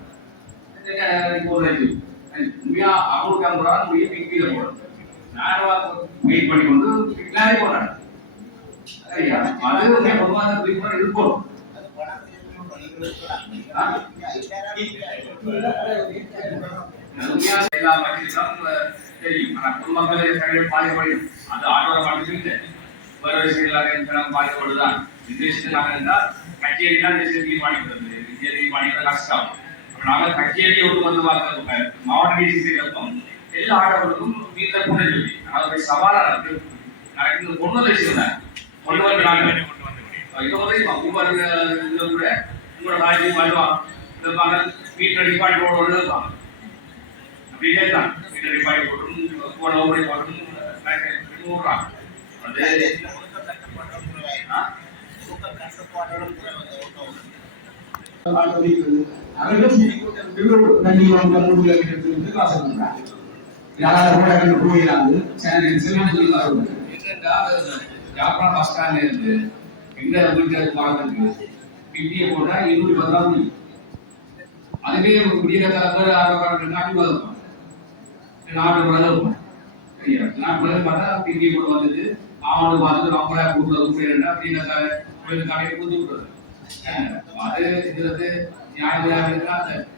உண்மையா அவங்களுக்கு அனுப்புறாங்க பிக்ல போறேன். நான் வெயிட் பண்ணி கொண்டு பிக்லாரே போறேன். ஐயா அது உண்மையா பொதுவாக இருக்கும். எல்லா வகையிலும் தெரியும். ஆனால் பொதுமக்களை பாதிப்படையும் அந்த ஆட்டோட மட்டும் வேற விஷயங்களாக பாதிப்படுதான். இந்த நாங்கள் இருந்தால் கச்சேரி தான் தீர்மானிக்கிறது. இந்திய தீர்மானிக்கிறது கஷ்டம். நாங்கள் கச்சேரியை ஒட்டுமொத்தமாக மாவட்ட டிசிசி இருக்கும் எல்லா ஆட்டோகளுக்கும் வீட்டில் கூட சொல்லி அதோடைய சவாலாக இருக்கு. எனக்கு கொண்டு வந்து வச்சிருந்தேன். கொண்டு வந்து நாங்கள் ஒவ்வொரு இதில் கூட உங்களோட ராஜ்யம் வருவான் இருப்பாங்க. வீட்டில் டிபார்ட் போடுவோம் இருப்பாங்க. அப்படியே தான் வீட்டில் டிபார்ட் போட்டு போன ஓடி போட்டு விடுறாங்க. யாழ்ப்பாணம் பஸ் ஸ்டாண்ட்ல இருந்து எங்க வீட்டு பாடத்துக்கு பிடிஏ போட்டா 210 அதுவே விடியகால பேர் ஆரோக்கியம் நாட்டு இருப்பான். நாட்டு பார்த்தா பிடிஏ போட்டு வந்தது அவனோட பார்த்துட்டு அவங்கள கூட்டுறது அப்படின்னு கடையை கூட்டு விடுறது. அது இதுல நியாயம்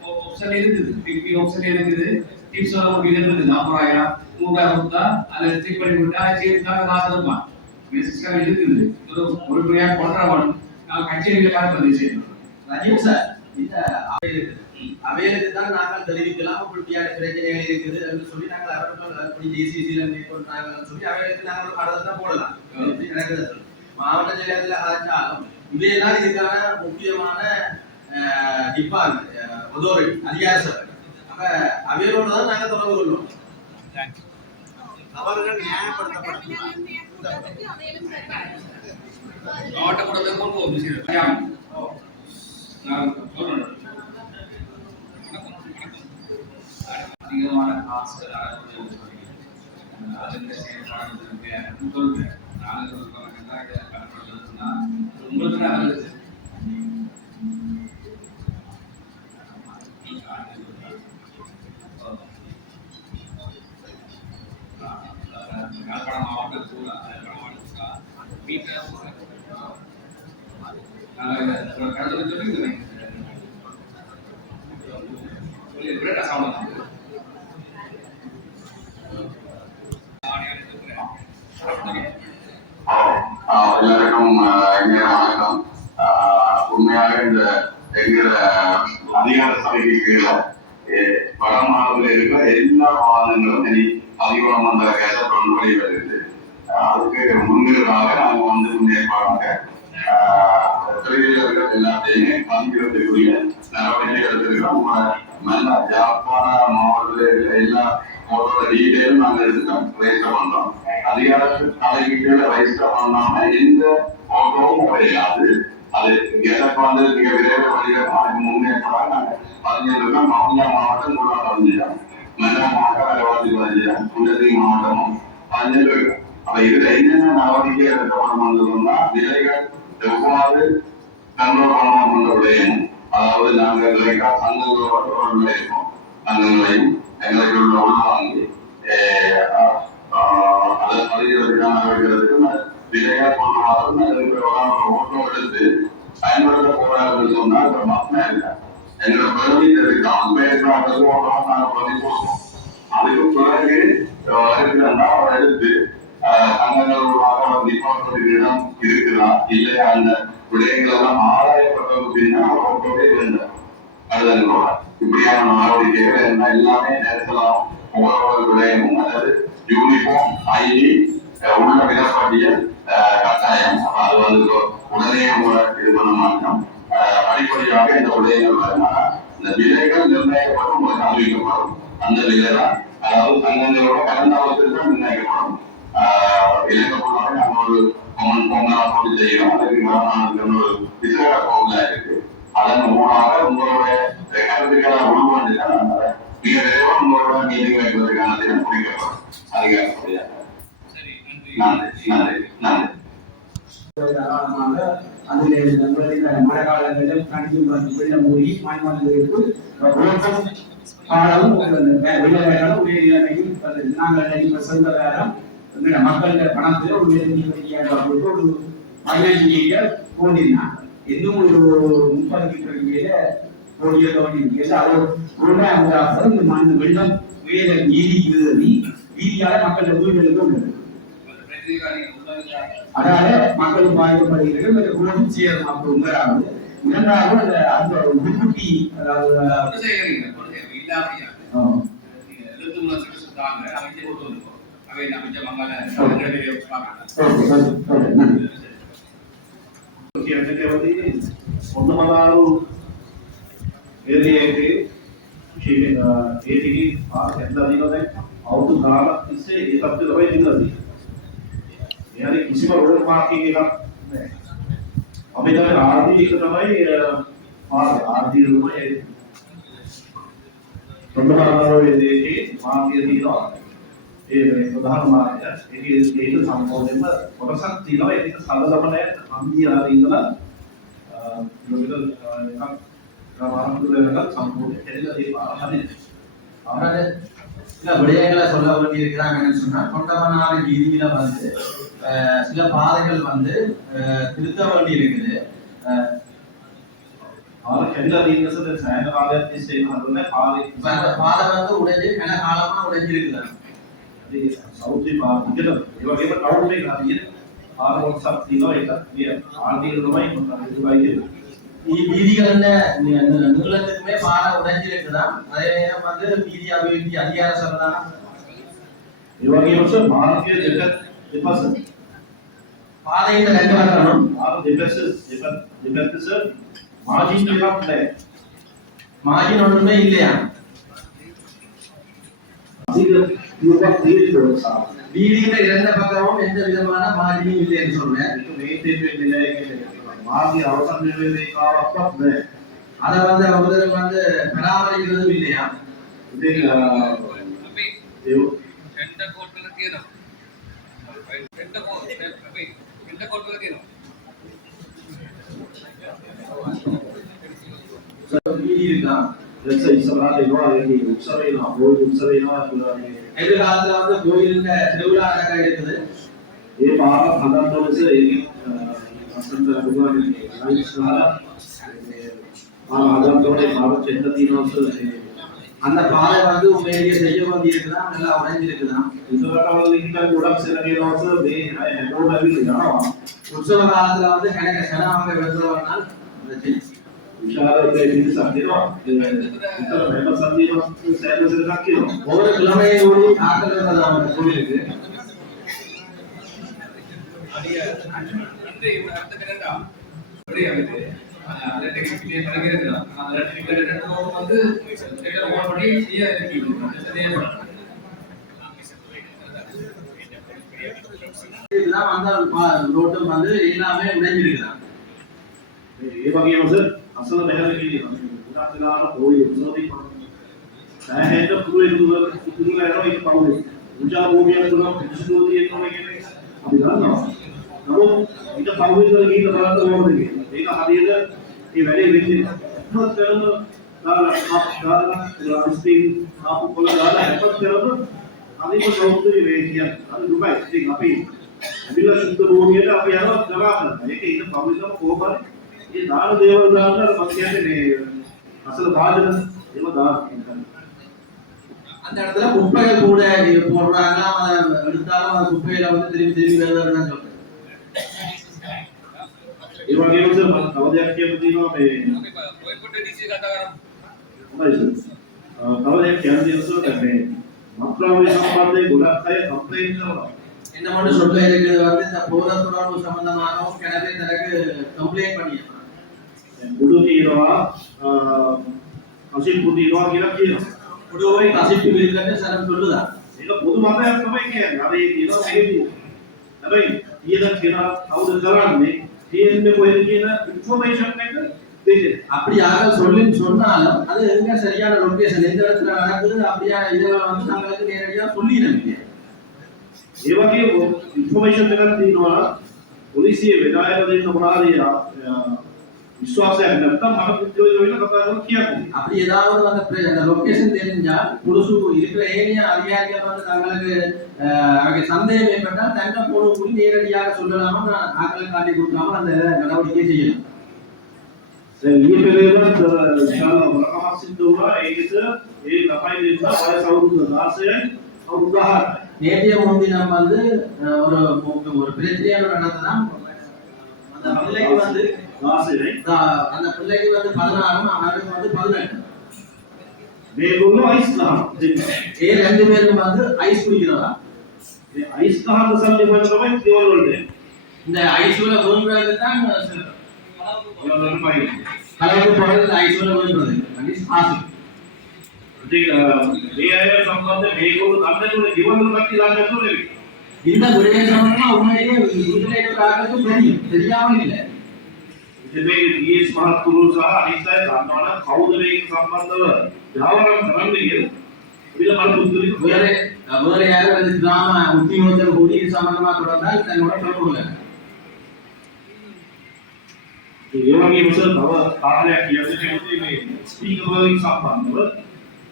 ஆப்ஷன் இருக்குது. பிபி ஆப்ஷன் இருக்குது. டிப்ஸ் இருக்குது. 40,000 3,000 கொடுத்தா அதை செக் பண்ணி விட்டா சேர்த்துக்காக காசு இருப்பான். சிஸ்டம் இருக்குது. ஒரு முறையாக கொண்டாடுவான். நான் கச்சேரியில பார்ப்பது செய்யணும். ராஜீவ் சார், இந்த அவைகளுக்கு தான் நாங்கள் தெரிவிக்கலாம் இப்படியான பிரச்சனைகள் இருக்குது என்று சொல்லி நாங்கள் அவர்கள் டிசிசியில மேற்கொண்டாங்கன்னு சொல்லி அவைகளுக்கு நாங்கள் கடத்தை போடலாம். எனக்கு மாவட்ட செயலகத்தில் ஆச்சாலும் இவையெல்லாம் இதுக்கான முக்கியமான டிபார்ட்மெண்ட் அத்தாரிட்டி அதிகார சபை. அப்ப அவையோட தான் நாங்கள் தொடர்பு கொள்வோம். அவர்கள் நியாயப்படுத்தப்படும் மாவட்ட கூடத்தை கொண்டு போகும். நான் சொல்றேன் அதிகமான காசு அதுக்கு செயல்பாடு சொல்றேன். உங்களுக்கு நல்லது. யாழ்ப்பாணம் மாவட்டத்தில் வீட்டில் கடவுள் சொல்லி எல்லாருக்கும் வணக்கம். உண்மையாக இந்த எங்கிற அதிகார சபைக்கு கீழே வட மாநிலத்தில் இருக்கிற எல்லா வாகனங்களும் இனி அதிகம் அந்த கேசப்படும் வருகிறது. அதுக்கு முன்னிலையாக நாங்கள் முன்னேற்பாடாக தொழிலாளர்கள் எல்லாத்தையுமே பங்கிடத்துக்குரிய நடவடிக்கை எடுத்திருக்கிறோம். யாழ்ப்பாண மாவட்டத்தில் இருக்கிற எல்லா மோட்டரோட டீட்டெயிலும் நாங்கள் எடுத்துட்டோம், ரெஜிஸ்டர் பண்றோம். அதிகார தலைவீட்டில் ரெஜிஸ்டர் பண்ணாம எந்த மோட்டரும் கிடையாது. அது எனக்கு மிக விரைவு வழியாக முன்னேற்றமாக நாங்கள் 15 மவுனியா மாவட்டம் கூட 15 மன்னா மாவட்டம் 15 குண்டதி மாவட்டமும் 15 இருக்கு. அப்ப இதுல என்னென்ன நடவடிக்கை எடுக்கப்படும் நிலைகள் எவ்வாறு கண்ட்ரோல் பண்ண அதாவது நாங்கள் சங்கங்களோட இருக்கோம். சங்கங்களையும் எங்களுக்கு உள்ள உள்வாங்கி அதை பதிவுகளுக்கான நடவடிக்கைகளுக்கு விலையாக கொண்டு ஓட்டம் எடுத்து பயன்படுத்த போறாருன்னு சொன்னா மக்கள் இல்லை. எங்களை பிரதிநிதி இருக்கு. அம்பேத்கர் ஓட்டம் நாங்கள் பிரதி கொடுப்போம். அதுக்கு பிறகு இருக்கிறா எடுத்து சங்கங்கள் உருவாக டிபார்ட்மெண்ட் இடம் இருக்குதா இல்லையா அந்த விடயங்கள் எல்லாம் ஆராயப்பட்டதுக்கு பின்னா அவர்களோட இருந்தார். அதுதான் இப்படியான நடவடிக்கைகள் எல்லாமே நேரத்திலும் ஒவ்வொரு விடயமும், அதாவது யூனிஃபார்ம், ஐடி, உள்ள விலப்பட்டியல் கட்டாயம். அது வந்து உடனே இது பண்ண மாட்டோம். படிப்படியாக இந்த விடயங்கள் வருமான இந்த விலைகள் நிர்ணயிக்கப்பட்டு உங்களுக்கு அறிவிக்கப்படும். அந்த விலை தான், அதாவது தங்கங்களோட கலந்தாலத்தில் தான் நிர்ணயிக்கப்படும். இலங்கை நாங்கள் ஒரு பொங்கலா போட்டு செய்யறோம். அதுக்கு மரணம் ஒரு விசேட கோவிலா இருக்கு. அதன் மூலமாக உங்களுடைய கருத்துக்களை உள்வாண்டுதான் மிக விரைவாக உங்களோட மீட்டிங் வைப்பதற்கான தினம் குறிக்கப்படும். அதிகாரப்படியாக நன்றி நன்றி நன்றி. மழை காலங்களில் கண்டிப்பாக வெள்ளம் மூடி மாநிலங்களுக்கு பாடமும் வெள்ள வேண்டாம் உரிய நிலைமையில் நாங்கள் சொந்த வேடம் மக்கள் பணத்தில் ஒரு 15 போட்டிருந்தாங்க. இன்னும் ஒரு 30 மீட்டர் போட்டியிருக்க வேண்டியிருக்கிறது. அது இந்த மண் வெள்ளம் வேலை வீதியால மக்கள் வீடுகளுக்கு உள்ளது. அதனால மக்களும் பாதிக்கப்படுகிறது. ரோடு சேரும் உங்களாவது இரண்டாவது அந்த உடுக்குட்டி ಮೊದಲು ಏರಿಯಾಗೆ ඒටිගේ ඇදලා දිනවද අවුරුදු 10ක් තිස්සේ ඒ තත්ත්වය තමයි දිනලා තියෙන්නේ. එයාලේ කිසිම රෝඩ් මාර්කින් එකක් නැහැ. අපි තමයි ආර්ඩි එක තමයි ආර්ඩි රුමේ ප්‍රධානමන්ත්‍රී දෙකේ මාර්ගය තියෙනවා. ඒ ප්‍රධාන මාර්ගය ඒක සම්පූර්ණයෙන්ම කොටසක් තියෙනවා. ඒක සලදමන හන්දිය ආදී ඉඳලා කිලෝමීටර් එකක් கிராமத்துலதான் சம்பூர்ண தெரியல அவரால் சில விடயங்களை சொல்ல வேண்டி இருக்கிறாங்கன்னு சொன்னா தொண்டமனாறு வீதியில வந்து சில பாதைகள் வந்து திருத்த வேண்டி இருக்குது. பாதை வந்து உடைஞ்சு கன காலமா உடைஞ்சு இருக்குதான். சவுத்தி பாதிக்கிற இவங்க டவுன்லே காதிய 6 வருஷம் தினோ එක ආර්ථික තමයි இதுவாயிருக்கு. வீதிகள்ல நீளத்துக்குமே பாதை உடைஞ்சிருக்குதான். அதே நேரம் வந்து வீதி அபிவிருத்தி அதிகார சபை இவங்க மார்க்கெட் දෙපස පාරේ රැඳ ගන්නවා. දෙපස මාජින් එකක් නැහැ. මාජින් ஒண்ணுமே இல்லையா? வீதியில இரண்டு பக்கமும் எந்த விதமான மாஜினும் இல்லை என்று சொல்றேன். மார்க்கெட் அவசரம் நிலையை காவப்பட அத வந்து அவர்கள் வந்து பராமரிக்கிறதும் இல்லையா? எதிர்காலத்துல வந்து கோயிலுங்க திருவிழா நடக்க இருக்குது. அந்த பாதை வந்து உண்மையிலேயே செய்ய வேண்டி இருக்குதான், நல்லா உடைஞ்சிருக்குதான். உற்சவ காலத்துல வந்து கணக்க செலவாக வென்றவனால் ஒவ்வொரு கிழமையோடு தாக்கல் இருந்தது கோயிலுக்கு. ரோட்டும் வந்து எல்லாமே உடைஞ்சிருக்கிறான். අසල මෙහෙර කියනවා. උඩක් දාලා පොයි උසෝදී කරනවා. සෑහෙන්න පුරුදුලා යනවා ඒක පවුලේ. උජා භූමියක් තුනක් උසෝදී එනවා කියන්නේ අපි දන්නවා. නමුත් ඊට පවුලේ ගිහින් බලන්න ඕනද කියලා. ඒක හරියට මේ වැඩේ වෙන්නේ. මොකද දාලා ඉස්තින් ආපු කොල දාලා හැපත් කරන අනිත් සෞත්‍රි වේ කියන්නේ. අර දුබයි. ඉතින් අපි අවිලා සුද්ධ භූමියට අපි යනවා ගලා කරනවා. ඒක ඉන්න පවුලේම කොහොමද ये दान देवल दान का मतलब है असल बाजन देव दान அந்த இடத்துல குப்பைகள் கூட போடுறாங்க. அவன் எடுத்தாலும் அந்த குப்பையில வந்து திரும்பி திரும்பி வேணும்னு சொல்றேன். ये වගේම සර් මම තව දෙයක් කියන්න තියෙනවා මේ කොයිකොට ඩීසී කතාවරම් හොඳයි සර්. තව දෙයක් කියන්න තියෙනවා සර් මේ මත්ද්‍රව්‍ය සම්බන්ධයෙන් ගොඩක් අය කම්ප්ලේන්ට් කරනවා. என்ன மட்டும் சொல்ல இருக்கிறது வந்து இந்த போராட்டத்தோட சம்பந்தமாகவும் கிணறு தனக்கு கம்ப்ளைண்ட் பண்ணியிருக்காங்க. උඩු තියනවා අසිප්පු තියනවා කියලා කියනවා. உடுவை கசிப்பு இருக்குன்னு சரம் சொல்லுதா. ඒක පොදු මතයක් තමයි කියන්නේ. අර ඒ කියනවා මේකේ. හැබැයි ඊයද කියලා කවුද කරන්නේ? තියෙන්නේ කොහෙද කියන ඉන්ෆර්මේෂන් එක දෙන්නේ. அப்படியாக சொன்னாலும் அது எங்க சரியான லொகேஷன் எந்த இடத்துல நடக்குது அப்படியா இதை வந்து தங்களுக்கு நேரடியாக சொல்லிடுங்க. ඒ වගේ ඉන්ෆර්මේෂන් එකක් තියෙනවා පොලිසිය වෙලාවට දෙන්න මොනවාරි විශ්වාසයක් නැත්නම් මම පුද්ගලිකව වෙන කතා කරලා කියන්නේ. அப்படி ஏதாவது அந்த லொகேஷன் தெரிஞ்சால் புதுசு இருக்கிற ஏரியா அதிகாரிகள் வந்து தங்களுக்கு அவங்க சந்தேகம் ஏற்பட்டால் தன்னை போன கூடி நேரடியாக சொல்லலாமா ஆக்களை காட்டி கொடுக்காம அந்த நடவடிக்கை செய்யலாம். ඊයේ පෙරේදා ඉන්ෂාල්ලා වරකමක් සිද්ධ වුණා. ඒකද ඒ ළමයි දෙන්න වයස අවුරුදු 16යි අවුරුදු 18යි. நேற்றைய முன்தினம் வந்து ஒரு பிரச்சனையான நடந்தனா அந்த பிள்ளைக்கு வந்து 16යි அந்த பிள்ளைக்கு வந்து 16 அவருக்கு வந்து 18. මේගොල්ලෝ අයිස් ගහනවා. ඒ ரெண்டு பேரும் வந்து ஐஸ் குடிக்கிறதா? මේ අයිස් ගහන සල්ලි වල තමයි දේවල් වලට. இந்த ஐஸ்ல விழுறது தான் කලවුරු கலந்து போறது ஐஸ்ல விழுறது. அது ஆசை. මේ අය සම්බන්ධ මේගොල්ලෝ දන්නේනේ ජීවන කට්ටිය දාන්නත් නෙවෙයි. இந்த விடயம் சம்பந்தமா உண்மையிலேயே இதுலேயே காரணத்துக்கு தெரியும் தெரியாமல் இல்லை. ඉතින් මේ DS මහත්තුරු සහ අනිත් අය දන්නවනම් කවුද මේක සම්බන්ධව යාවරම් කරන්නේ කියලා. ඉතින් මම පුදුලික வேற யாரும் அது கிராம உத்தியோகத்தர் கூடி சம்பந்தமா தொடர்ந்தால் தன்னோட தொடர்பு கொள்ள. ඒ වගේම සර් තව කාරණයක් කියන්නේ මේ ස්පීකර් වලින් සම්බන්ධව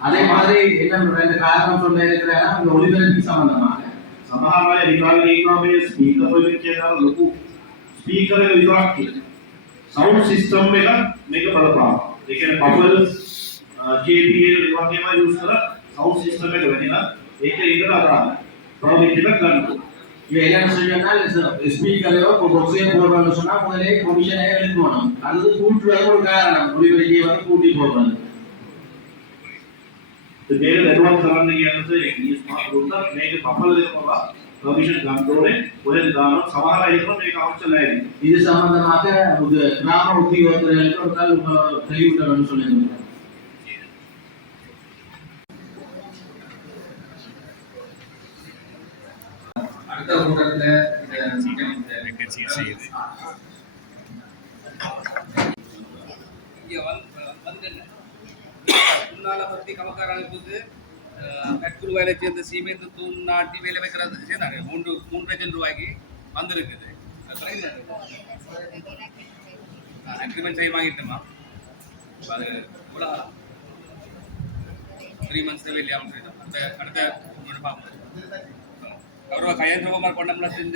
அதே மாதிரி என்ன ரெண்டு காரணம் சொல்ல இருக்கிறாங்க அந்த ஒளிபரப்பு சம்பந்தமாக සමහර අය හිතාගෙන ඉන්නවා මේ ස්පීකර් වලින් කියන ලොකු ස්පීකර් එක විතරක් කියලා. සවුන්ඩ් සිස්ටම් එක මේක බලපාන. ඒ කියන්නේ බබල්ස් JBL ඒ වගේම යූස් කරලා සවුන්ඩ් සිස්ටම් එක වෙනිලා ඒක ඒකට අදාළයි. ප්‍රොජෙක්ට් එකක් ගන්නවා. இது என்ன சொல்லினா ஸ்பீக்கரையோ பாக்ஸையோ போடுறோம்னு சொன்னா முதலே கமிஷனே எடுக்கணும். அது கூட்டுறது ஒரு காரணம் ஒளிபரப்பியை வந்து கூட்டி போடுறது. මේක දැනුවත් කරන්න කියන්නේ ඒ ස්මාර්ට් රූට් මේක කපල් දෙකම පර්මිෂන් ගන්න ඕනේ. ඔය දාන සමහර අය හිතන මේක අවශ්‍ය නැහැ. இது சம்பந்தமாக கிராம உத்தியோகத்தர்களுக்கு ஒரு கால் தெளிவுட்டணும்னு சொல்லியிருந்தோம். அடுத்த கூட்டத்துல இங்க வந்து முன்னால பத்தி கமக்காரங்களுக்கு கட்குரு வேலை சேர்ந்த சீமெந்து தூண் நாட்டி வேலை வைக்கிறது சேர்ந்தாங்க 3 லட்சம் ரூபாய்க்கு வந்திருக்குது. அக்ரிமெண்ட் செய்ய வாங்கிட்டோமா அது எவ்வளோ 3 months இல்லையாம அடுத்த பார்ப்போம். கௌரவ கயந்திரகுமார் கொண்டம்ல செஞ்ச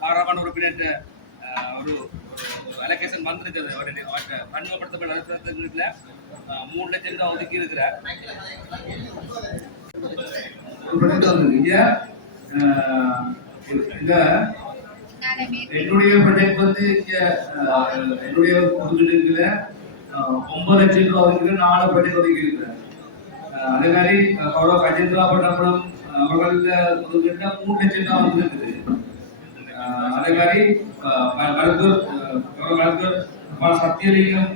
பாராளுமன்ற உறுப்பினர் ஒரு அலோகேஷன் வந்திருக்குது. அவருடைய பன்முகப்படுத்தப்பட்ட அரசாங்கத்தில் 3 லட்சம் ரூபாய் ஒதுக்கி இருக்கிறார். என்னுடைய ப்ராஜெக்ட் வந்து என்னுடைய ஒதுக்கீடுல 9 லட்சம் ரூபாய் ஒதுக்கீடு 4 ப்ராஜெக்ட் ஒதுக்கி இருக்கிறார். அதே மாதிரி கௌரவ கஜேந்திரா பட்டப்படம் அவர்கள ஒதுக்கீடுல 3 லட்சம் ரூபாய் வந்துருக்குது. அதே மாதிரி மருத்துவர் சத்தியலிங்கம்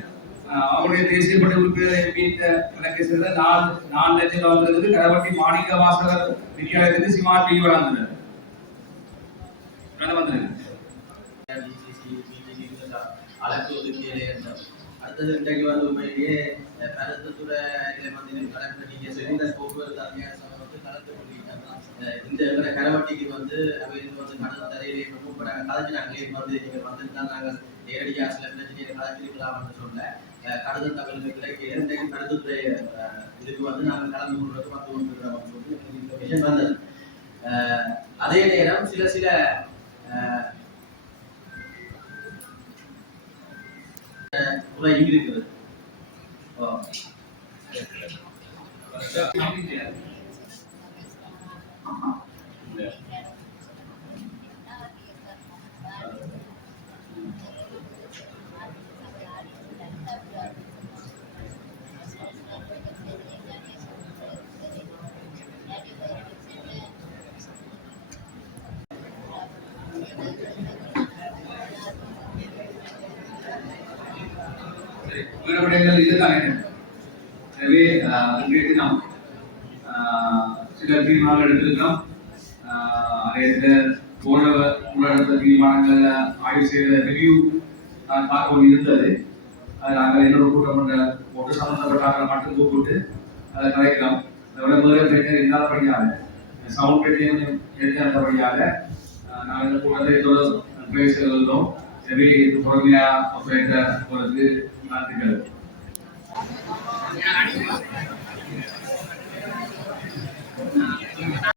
அவருடைய தேசிய பட்ட உறுப்பினர் மீட்ட இலக்கியத்தில் 4 லட்சம் ரூபாய் வந்திருக்குது. கரவட்டி மாணிக்க வாசகர் வித்யாலயத்துக்கு சிமார்ட் டிவி வழங்குகிறார். அழைப்பு ஒதுக்கியதே அடுத்தது இன்றைக்கு வந்து உண்மையிலேயே கருத்துத்துறையில வந்து கலந்து நீங்க சொல்லியிருந்த போக்குவரத்து அதிகாரம் வந்து கலந்து கொண்டீங்க. இந்த கரவட்டிக்கு வந்து அவங்க வந்து கடந்த தரையிலே ரொம்ப கலைஞர்களே வந்து நீங்க வந்திருந்தா நாங்கள் நேரடியாக சில பிரச்சனையை கலைச்சிருக்கலாம்னு சொல்ல கடுத தகவல்கள் கிடைக்க இன்றைக்கு கருத்துத்துறை இதுக்கு வந்து நாங்கள் கலந்து கொள்வதற்கு வந்து கொண்டிருக்கிறோம் சொல்லி இன்ஃபர்மேஷன் வந்தது. அதே நேரம் சில துறை இருக்கிறது. விடயங்கள் இதுதான். எனவே இன்றைய தினம் சில தீர்மானங்கள் எடுத்திருக்கிறோம். அதே போன உள்ளடக்க தீர்மானங்கள் ஆய்வு செய்த ரிவ்யூ பார்க்க இருந்தது. அது நாங்கள் என்னோட கூட்டமன்ற ஒன்று சம்பந்தப்பட்டாக மட்டும் கூப்பிட்டு அதை கலைக்கிறோம். அதோட முதல் பிரச்சனை இல்லாதபடியாக சவுண்ட் பிரச்சனை எடுத்தபடியாக நாங்கள் இந்த கூட்டத்தை பேச செல்கிறோம். எனவே பொறுமையாக ஒத்துழைக்க போகிறது நன்றிகள்.